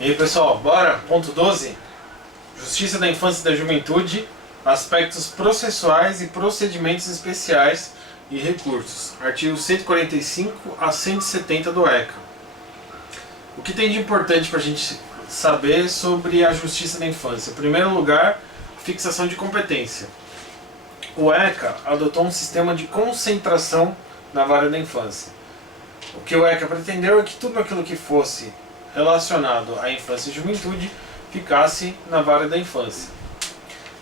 E aí pessoal, bora? Ponto 12. Justiça da Infância e da Juventude, aspectos processuais e procedimentos especiais e recursos. Artigos 145 a 170 do ECA. O que tem de importante para a gente saber sobre a Justiça da Infância? Em primeiro lugar, fixação de competência. O ECA adotou um sistema de concentração na vara da infância. O que o ECA pretendeu é que tudo aquilo que fosse relacionado à infância e juventude ficasse na vara da infância.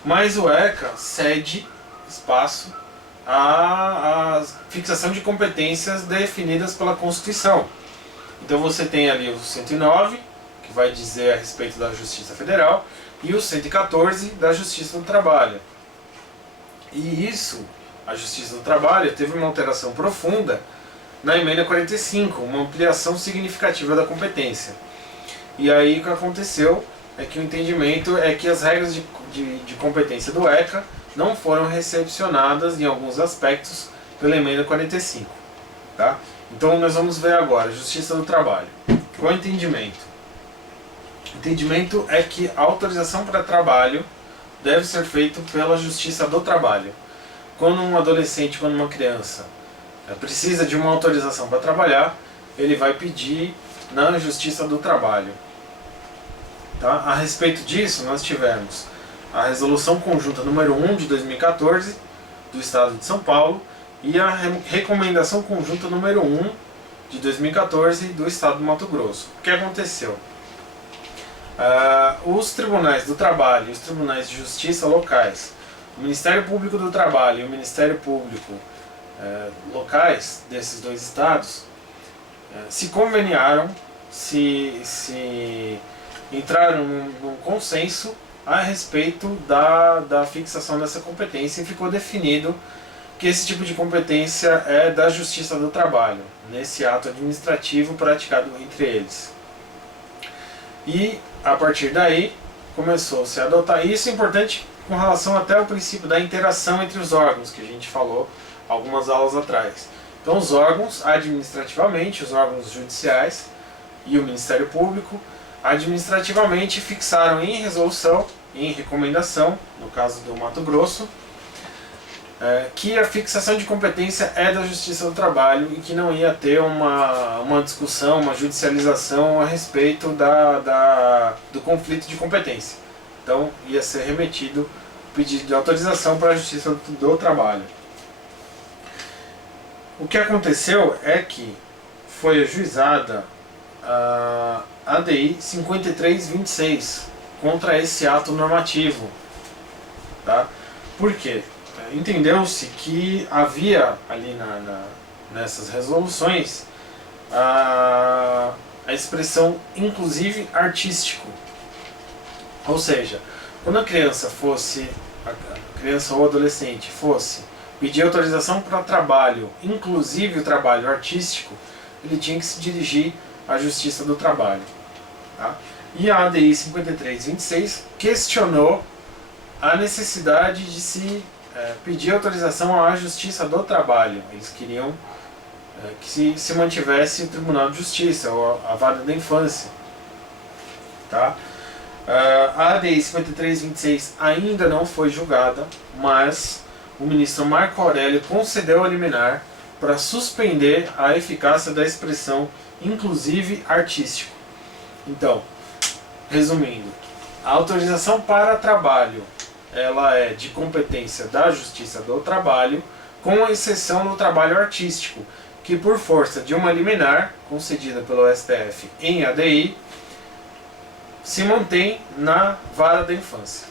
Mas o ECA cede espaço à fixação de competências definidas pela Constituição. Então você tem ali o 109, que vai dizer a respeito da Justiça Federal, e o 114 da Justiça do Trabalho. E isso, a Justiça do Trabalho, teve uma alteração profunda na emenda 45, uma ampliação significativa da competência. E aí o que aconteceu é que o entendimento é que as regras de competência do ECA não foram recepcionadas em alguns aspectos pela emenda 45. Tá? Então nós vamos ver agora a Justiça do Trabalho. Qual é o entendimento? O entendimento é que a autorização para trabalho deve ser feita pela Justiça do Trabalho. Quando um adolescente, quando uma criança precisa de uma autorização para trabalhar, ele vai pedir na Justiça do Trabalho. Tá? A respeito disso, nós tivemos a Resolução Conjunta número 1 de 2014 do Estado de São Paulo e a Recomendação Conjunta número 1 de 2014 do Estado do Mato Grosso. O que aconteceu? Os tribunais do trabalho e os tribunais de justiça locais, o Ministério Público do Trabalho e o Ministério Público locais desses dois estados se conveniaram, se entraram num consenso a respeito da fixação dessa competência e ficou definido que esse tipo de competência é da Justiça do Trabalho, nesse ato administrativo praticado entre eles. E a partir daí começou-se a adotar. Isso é importante com relação até ao princípio da interação entre os órgãos, que a gente falou algumas aulas atrás. Então os órgãos, administrativamente, os órgãos judiciais e o Ministério Público, administrativamente fixaram em resolução, em recomendação, no caso do Mato Grosso, que a fixação de competência é da Justiça do Trabalho e que não ia ter uma discussão, uma judicialização a respeito do conflito de competência. Então ia ser remetido o pedido de autorização para a Justiça do Trabalho. O que aconteceu é que foi ajuizada a ADI 5326 contra esse ato normativo. Tá? Por quê? Entendeu-se que havia ali nessas resoluções a expressão inclusive artístico. Ou seja, quando a criança ou adolescente fosse pedir autorização para trabalho, inclusive o trabalho artístico, ele tinha que se dirigir à Justiça do Trabalho. Tá? E a ADI 5326 questionou a necessidade de se pedir autorização à Justiça do Trabalho. Eles queriam que se mantivesse o Tribunal de Justiça, ou a Vara da Infância. Tá? A ADI 5326 ainda não foi julgada, mas o ministro Marco Aurélio concedeu a liminar para suspender a eficácia da expressão inclusive artístico. Então, resumindo, a autorização para trabalho ela é de competência da Justiça do Trabalho, com exceção do trabalho artístico, que por força de uma liminar concedida pelo STF em ADI, se mantém na vara da infância.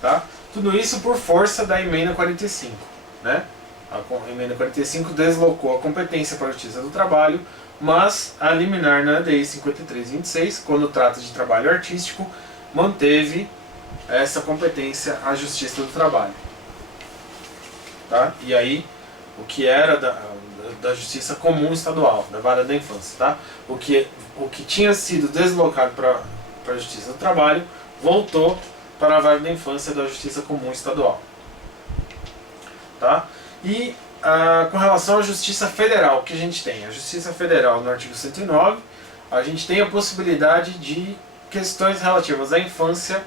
Tá? Tudo isso por força da emenda 45. Né? A emenda 45 deslocou a competência para a Justiça do Trabalho, mas a liminar na ADI 5326, quando trata de trabalho artístico, manteve essa competência à Justiça do Trabalho. Tá? E aí, o que era da Justiça Comum Estadual, da Vara da Infância. Tá? O que tinha sido deslocado para a Justiça do Trabalho, voltou para a Vara da Infância da Justiça Comum Estadual. Tá? E com relação à Justiça Federal, o que a gente tem? A Justiça Federal, no artigo 109, a gente tem a possibilidade de questões relativas à infância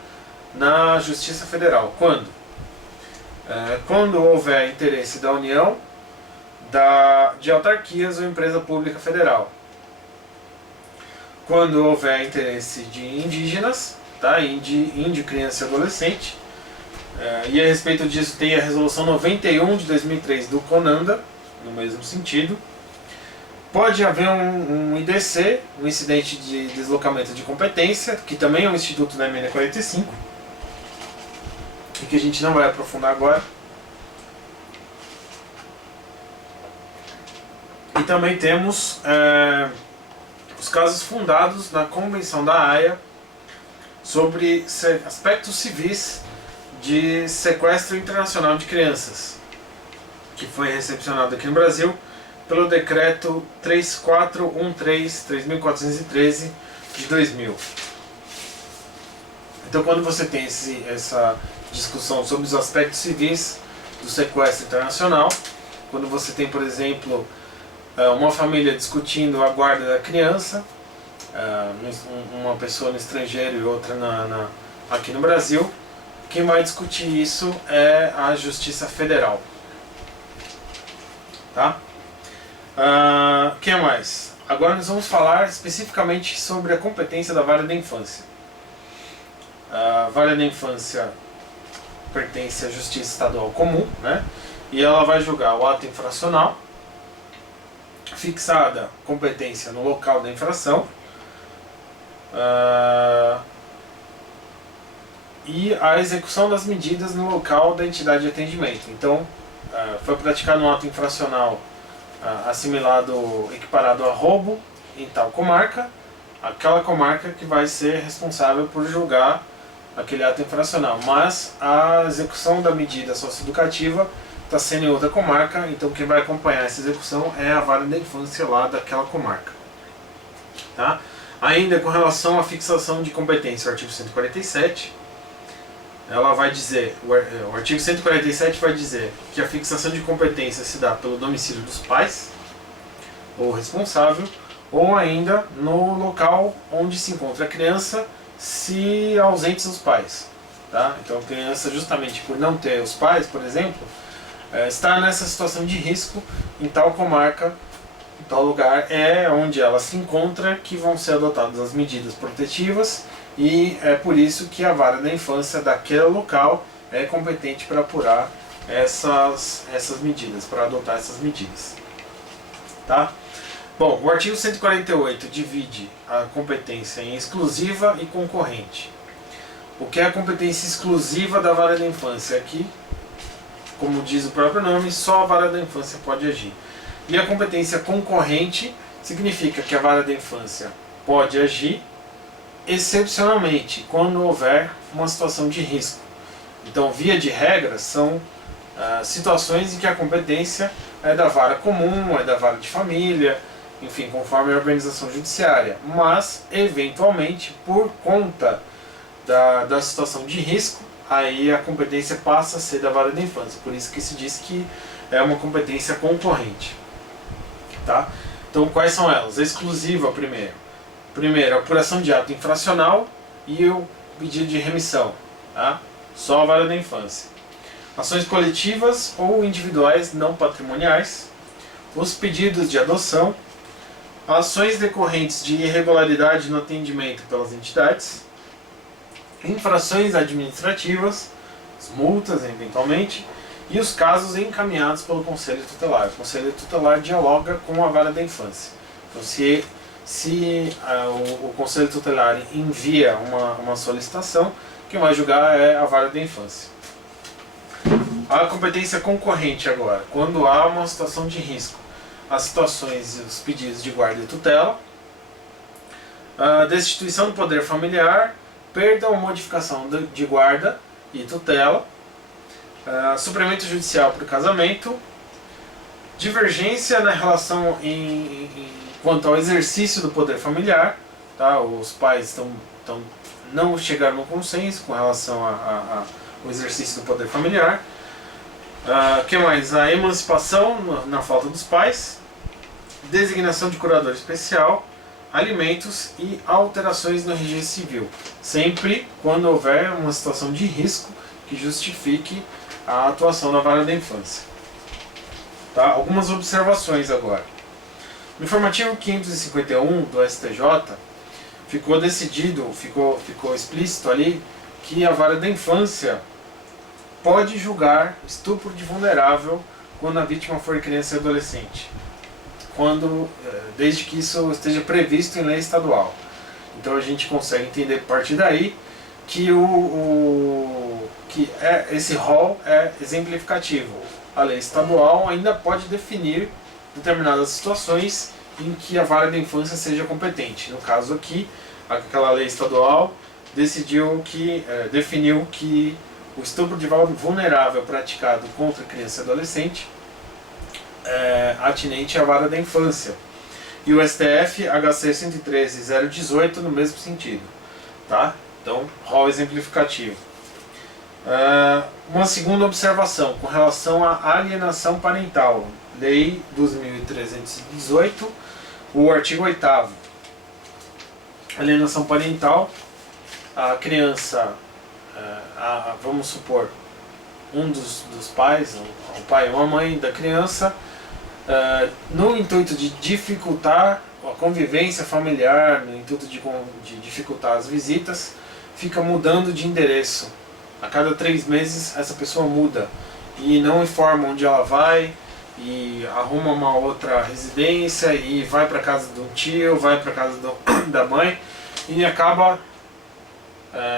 na Justiça Federal. Quando? Quando houver interesse da União, de autarquias ou empresa pública federal. Quando houver interesse de indígenas, tá? Índio, criança e adolescente. E a respeito disso tem a Resolução 91 de 2003 do CONANDA, no mesmo sentido. Pode haver um IDC, um incidente de deslocamento de competência, que também é um instituto da emenda 45, e que a gente não vai aprofundar agora. E também temos os casos fundados na Convenção da Haia sobre aspectos civis de sequestro internacional de crianças, que foi recepcionado aqui no Brasil pelo decreto 3413/3413 de 2000. Então, quando você tem essa discussão sobre os aspectos civis do sequestro internacional, quando você tem, por exemplo, uma família discutindo a guarda da criança, uma pessoa no estrangeiro e outra aqui no Brasil, quem vai discutir isso é a Justiça Federal. Tá? Que mais? Agora nós vamos falar especificamente sobre a competência da Vara da Infância. A Vara da Infância pertence à Justiça Estadual Comum, né? E ela vai julgar o ato infracional, fixada competência no local da infração, e a execução das medidas no local da entidade de atendimento. Então, foi praticado um ato infracional equiparado a roubo em tal comarca, aquela comarca que vai ser responsável por julgar aquele ato infracional, mas a execução da medida socioeducativa está sendo em outra comarca, então quem vai acompanhar essa execução é a Vara da Infância lá daquela comarca. Tá? Ainda com relação à fixação de competência, o artigo 147, ela vai dizer, o artigo 147 vai dizer que a fixação de competência se dá pelo domicílio dos pais, ou responsável, ou ainda no local onde se encontra a criança, se ausentes os pais. Tá? Então a criança, justamente por não ter os pais, por exemplo, está nessa situação de risco em tal comarca, em tal lugar é onde ela se encontra que vão ser adotadas as medidas protetivas, e é por isso que a Vara da Infância daquele local é competente para apurar essas medidas, para adotar essas medidas. Tá? Bom, o artigo 148 divide a competência em exclusiva e concorrente. O que é a competência exclusiva da Vara da Infância? Aqui, como diz o próprio nome, só a Vara da Infância pode agir. E a competência concorrente significa que a Vara da Infância pode agir excepcionalmente, quando houver uma situação de risco. Então, via de regra, são situações em que a competência é da vara comum, é da vara de família, enfim, conforme a organização judiciária. Mas, eventualmente, por conta da situação de risco, aí a competência passa a ser da Vara da Infância. Por isso que se diz que é uma competência concorrente. Tá? Então, quais são elas? A exclusiva, primeiro, a apuração de ato infracional e o pedido de remissão. Tá? Só a Vara da Infância. Ações coletivas ou individuais não patrimoniais. Os pedidos de adoção. Ações decorrentes de irregularidade no atendimento pelas entidades. Infrações administrativas, as multas eventualmente, e os casos encaminhados pelo Conselho Tutelar. O Conselho Tutelar dialoga com a Vara da Infância. Então, se o Conselho Tutelar envia uma solicitação, quem vai julgar é a Vara da Infância. A competência concorrente agora, quando há uma situação de risco, as situações e os pedidos de guarda e tutela, a destituição do poder familiar, perda ou modificação de guarda e tutela, suplemento judicial por casamento, divergência na relação quanto ao exercício do poder familiar, tá? Os pais não chegaram no consenso com relação ao exercício do poder familiar. Que mais? A emancipação na falta dos pais, designação de curador especial, alimentos e alterações no regime civil, sempre quando houver uma situação de risco que justifique a atuação da vara da infância. Tá? Algumas observações agora. No informativo 551 do STJ, ficou decidido, ficou explícito ali que a vara da infância pode julgar estupro de vulnerável quando a vítima for criança e adolescente, desde que isso esteja previsto em lei estadual. Então a gente consegue entender a partir daí que esse rol é exemplificativo. A lei estadual ainda pode definir determinadas situações em que a vara da infância seja competente. No caso aqui, aquela lei estadual definiu que o estupro de vulnerável praticado contra criança e adolescente é atinente à vara da infância. E o STF, HC 113.018, no mesmo sentido. Tá? Então, rol exemplificativo. Uma segunda observação com relação à alienação parental. Lei 12.318, o artigo 8º. Alienação parental, a criança, vamos supor, um dos pais, um pai ou uma mãe da criança, no intuito de dificultar a convivência familiar, no intuito de dificultar as visitas, fica mudando de endereço. A cada 3 meses essa pessoa muda e não informa onde ela vai, e arruma uma outra residência e vai para casa do tio, vai para casa da mãe e acaba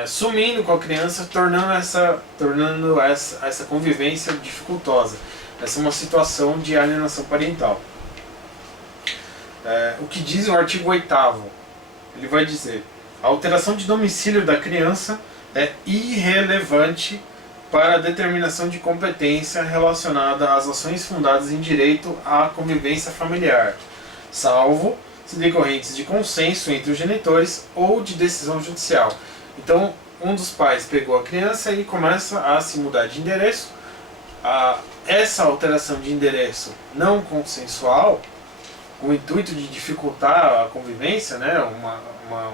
sumindo com a criança, tornando essa convivência dificultosa. Essa é uma situação de alienação parental. O que diz o artigo 8º? Ele vai dizer: a alteração de domicílio da criança é irrelevante para a determinação de competência relacionada às ações fundadas em direito à convivência familiar, salvo se decorrentes de consenso entre os genitores ou de decisão judicial. Então, um dos pais pegou a criança e começa a se mudar de endereço. Essa alteração de endereço não consensual, com o intuito de dificultar a convivência, né,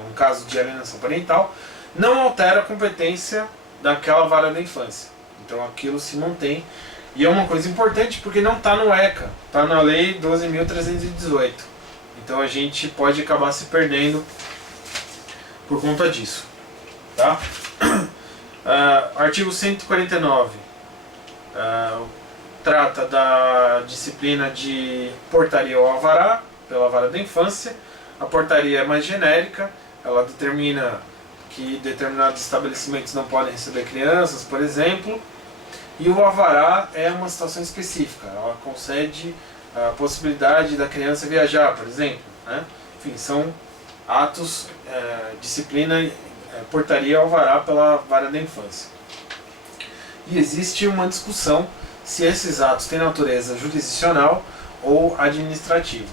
um caso de alienação parental, não altera a competência daquela vara da infância. Então aquilo se mantém. E é uma coisa importante porque não está no ECA, está na Lei 12.318. Então a gente pode acabar se perdendo por conta disso. Tá? Artigo 149 trata da disciplina de portaria ou alvará pela vara da infância. A portaria é mais genérica, ela determina que determinados estabelecimentos não podem receber crianças, por exemplo, e o alvará é uma situação específica, ela concede a possibilidade da criança viajar, por exemplo, né? Enfim, são atos, disciplina, portaria e alvará pela vara da infância. E existe uma discussão se esses atos têm natureza jurisdicional ou administrativa.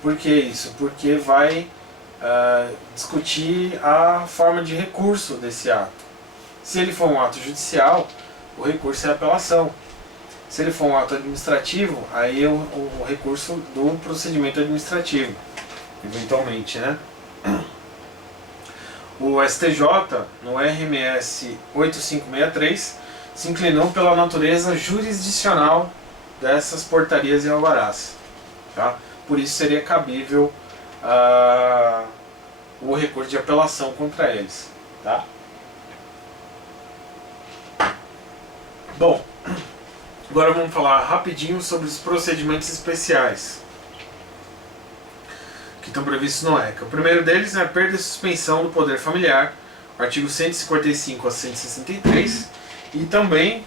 Por que isso? Porque vai discutir a forma de recurso desse ato. Se ele for um ato judicial, o recurso é a apelação. Se ele for um ato administrativo, aí é o recurso do procedimento administrativo, eventualmente, né? O STJ, no RMS 8563, se inclinou pela natureza jurisdicional dessas portarias e alvarás. Tá? Por isso seria cabível o recurso de apelação contra eles. Tá? Bom, agora vamos falar rapidinho sobre os procedimentos especiais que estão previstos no ECA. O primeiro deles é a perda e suspensão do poder familiar, artigo 155 a 163, e também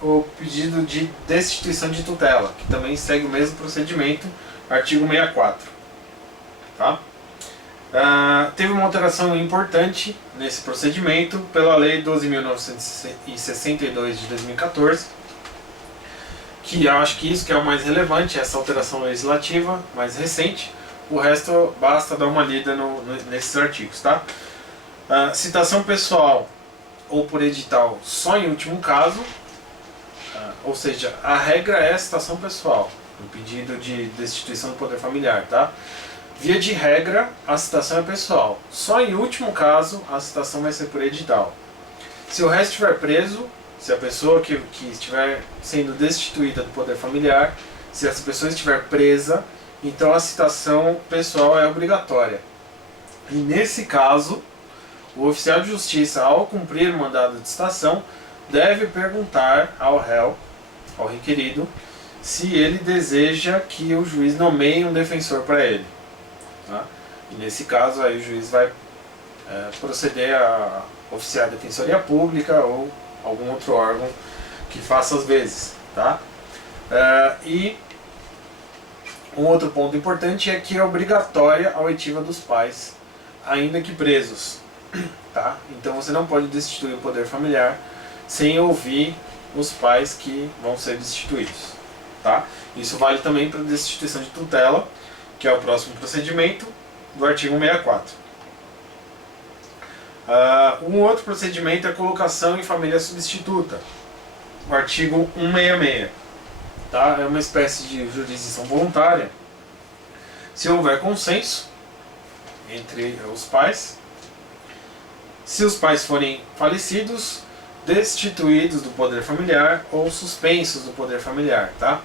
o pedido de destituição de tutela, que também segue o mesmo procedimento, artigo 64. Tá? Teve uma alteração importante nesse procedimento pela Lei 12.962 de 2014, que eu acho que isso que é o mais relevante, essa alteração legislativa mais recente. O resto basta dar uma lida nesses artigos. Tá? Citação pessoal ou por edital só em último caso, ou seja, a regra é a citação pessoal, no pedido de destituição do poder familiar. Tá? Via de regra, a citação é pessoal. Só em último caso, a citação vai ser por edital. Se o resto estiver preso, se a pessoa que estiver sendo destituída do poder familiar, se essa pessoa estiver presa, então a citação pessoal é obrigatória. E nesse caso, o oficial de justiça, ao cumprir o mandado de citação, deve perguntar ao réu, ao requerido, se ele deseja que o juiz nomeie um defensor para ele. Tá? E nesse caso, aí o juiz vai proceder a oficiar a defensoria pública ou algum outro órgão que faça as vezes. Tá? E um outro ponto importante é que é obrigatória a oitiva dos pais, ainda que presos. Tá? Então você não pode destituir o poder familiar sem ouvir os pais que vão ser destituídos. Tá? Isso vale também para a destituição de tutela, que é o próximo procedimento do artigo 64. Um outro procedimento é a colocação em família substituta, o artigo 166. Tá? É uma espécie de jurisdição voluntária. Se houver consenso entre os pais, se os pais forem falecidos, destituídos do poder familiar ou suspensos do poder familiar. Tá?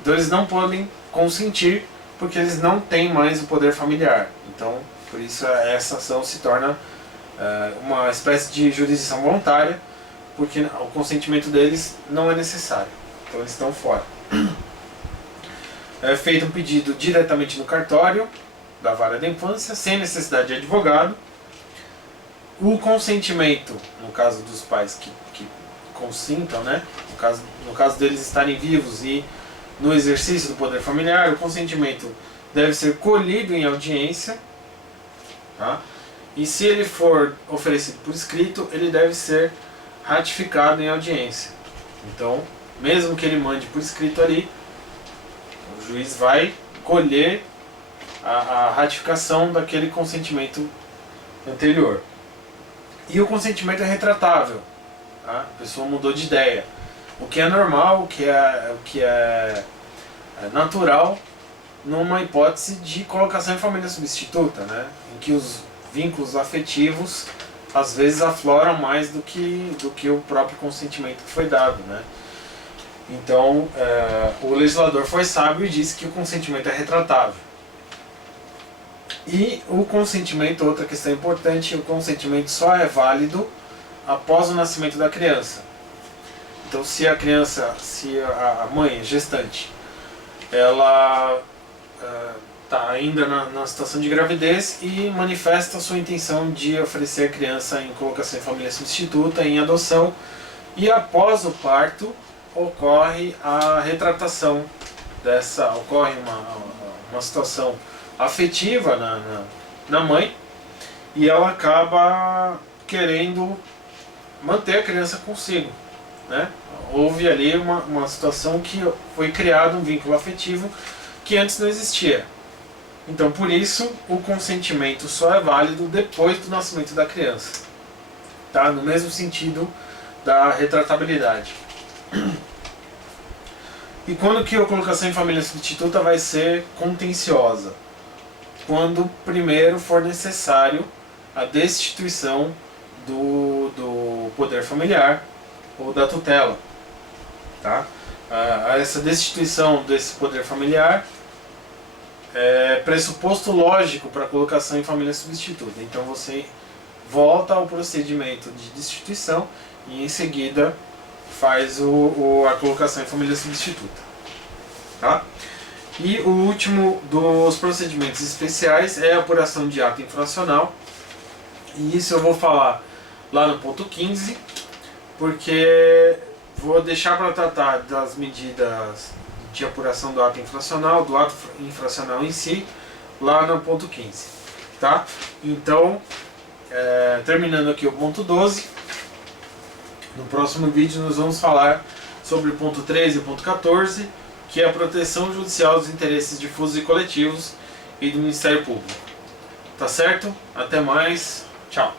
Então eles não podem consentir porque eles não têm mais o poder familiar. Então, por isso essa ação se torna uma espécie de jurisdição voluntária, porque o consentimento deles não é necessário. Então eles estão fora. É feito um pedido diretamente no cartório da vara da infância, sem necessidade de advogado. O consentimento, no caso dos pais que consintam, né? no caso deles estarem vivos e no exercício do poder familiar, o consentimento deve ser colhido em audiência. Tá? E se ele for oferecido por escrito, ele deve ser ratificado em audiência. Então, mesmo que ele mande por escrito ali, o juiz vai colher a ratificação daquele consentimento anterior. E o consentimento é retratável. Tá? A pessoa mudou de ideia. O que é normal, o que é natural numa hipótese de colocação em família substituta, né? Em que os vínculos afetivos às vezes afloram mais do que o próprio consentimento que foi dado, né? Então, o legislador foi sábio e disse que o consentimento é retratável. E o consentimento, outra questão importante, o consentimento só é válido após o nascimento da criança. Então, se a criança, se a mãe gestante, ela está ainda na situação de gravidez e manifesta a sua intenção de oferecer a criança em colocação em família substituta, em adoção, e após o parto ocorre a retratação ocorre uma situação afetiva na mãe, e ela acaba querendo manter a criança consigo, né? Houve ali uma situação que foi criado um vínculo afetivo que antes não existia. Então, por isso, o consentimento só é válido depois do nascimento da criança. Tá? No mesmo sentido da retratabilidade. E quando que a colocação em família substituta vai ser contenciosa? Quando primeiro for necessário a destituição do poder familiar ou da tutela. Tá? Essa destituição desse poder familiar é pressuposto lógico para a colocação em família substituta. Então você volta ao procedimento de destituição e em seguida faz a colocação em família substituta. Tá? E o último dos procedimentos especiais é a apuração de ato infracional. E isso eu vou falar lá no ponto 15, porque vou deixar para tratar das medidas de apuração do ato infracional, do ato infracional em si, lá no ponto 15. Tá? Então, terminando aqui o ponto 12, no próximo vídeo nós vamos falar sobre o ponto 13 e o ponto 14, que é a proteção judicial dos interesses difusos e coletivos e do Ministério Público. Tá certo? Até mais. Tchau.